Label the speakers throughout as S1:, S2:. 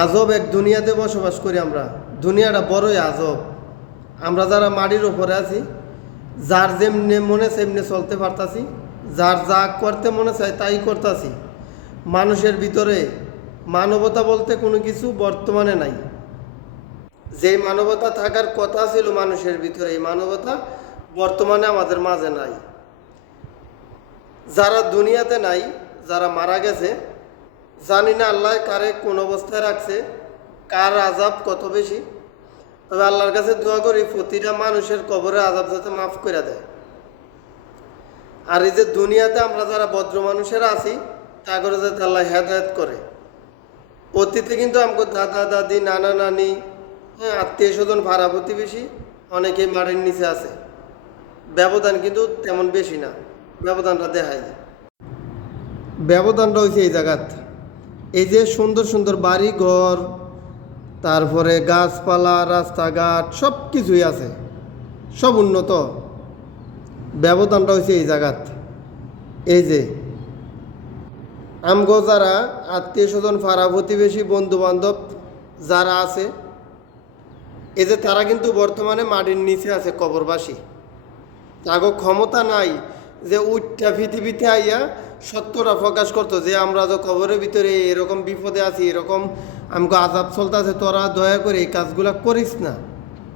S1: আজব এক দুনিয়াতে বসবাস করি আমরা। দুনিয়াটা বড়ই আজব। আমরা যারা মাটির ওপরে আছি, যার যেমনি মনে সেমনি চলতে পারতাছি, যার যা করতে মনে চায় তাই করতাছি। মানুষের ভিতরে মানবতা বলতে কোনো কিছু বর্তমানে নাই। যে মানবতা থাকার কথা ছিল মানুষের ভিতরে, এই মানবতা বর্তমানে আমাদের মাঝে নাই। যারা দুনিয়াতে নাই, যারা মারা গেছে জানি না আল্লাহ কারে কোন অবস্থায় রাখছে, কার আজাব কত বেশি। তবে আল্লাহর কাছে দোয়া করি, প্রতিটা মানুষের কবরে আজাব যাতে মাফ করে দেয়। আর এই যে দুনিয়াতে আমরা যারা ভদ্র মানুষেরা আছি তা করে যাতে আল্লাহ হেদায়ত করে। অতীতে কিন্তু আমাকে দাদা, দাদি, নানা, নানি হ্যাঁ আত্মীয় স্বজন ভাড়া প্রতিবেশী অনেকেই মাটির নিচে আছে। ব্যবধান কিন্তু তেমন বেশি না, ব্যবধানটা দেখায় যায় ব্যবধানটা হয়েছে এই জায়গাত। এই যে সুন্দর সুন্দর বাড়ি ঘর তারপরে গাছপালা, রাস্তাঘাট সব কিছুই আছে। সব উন্নত। ব্যবধানটা হয়েছে এই জায়গাত। এই যে, আমগো যারা আত্মীয় স্বজন, পাড়া প্রতিবেশী বন্ধু বান্ধব যারা আছে, এই যে তারা কিন্তু বর্তমানে মাটির নিচে আছে কবরবাসী। তাগো ক্ষমতা নাই। যে উঠটা পৃথিবীতে আইয়া সত্যটা প্রকাশ করতো, যে আমরা তো কবরের ভিতরে এরকম বিপদে আছি, এরকম আমাকে আজাব চলতেছে, তোরা দয়া করে এই কাজগুলা করিস না।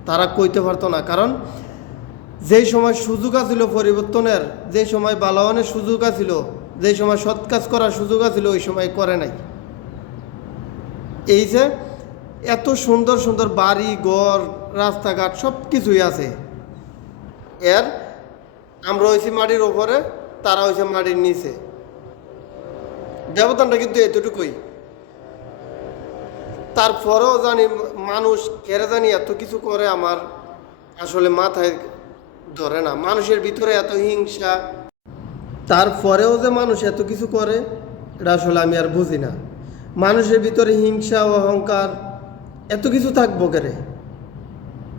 S1: তারা কইতে পারতো না। কারণ যেই সময় সুযোগ আছিল পরিবর্তনের যে সময় বালাওয়ানের সুযোগ আছিল যে সময় সৎ কাজ করার সুযোগ আছিল, ওই সময় করে নাই। এই যে এত সুন্দর সুন্দর বাড়ি, ঘর, রাস্তাঘাট সব কিছুই আছে। এর আমরা হয়েছি মাটির ওপরে তারা হয়েছে মাটির নিচে। ব্যবধানটা কিন্তু এতটুকুই। তারপরেও জানি মানুষ কেড়ে জানি এত কিছু করে আমার আসলে মাথায় ধরে না। মানুষের ভিতরে এত হিংসা। তারপরেও যে মানুষ এত কিছু করে, এটা আসলে আমি আর বুঝি না। মানুষের ভিতরে হিংসা, অহংকার, এত কিছু থাকব কেরে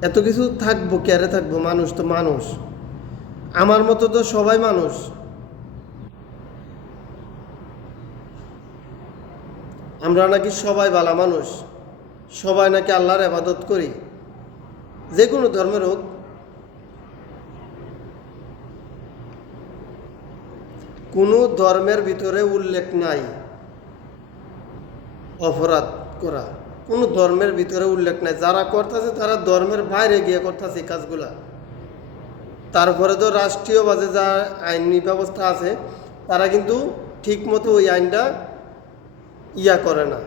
S1: এত কিছু থাকব কেরে থাকব, মানুষ তো মানুষ। আমার মতো তো সবাই মানুষ। আমরা নাকি সবাই ভালো মানুষ। সবাই নাকি আল্লাহর আবাদত করি। যে কোনো ধর্মের হোক। কোনো ধর্মের ভিতরে উল্লেখ নাই। অপরাধ করা। কোনো ধর্মের ভিতরে উল্লেখ নাই। যারা করতেছে তারা ধর্মের বাইরে গিয়ে করতেছে কাজগুলা। তারপরে তো রাষ্ট্রীয় বাজে যা আইনি ব্যবস্থা আছে, তারা কিন্তু ঠিকমতো ওই আইনটা ইয়া করে না।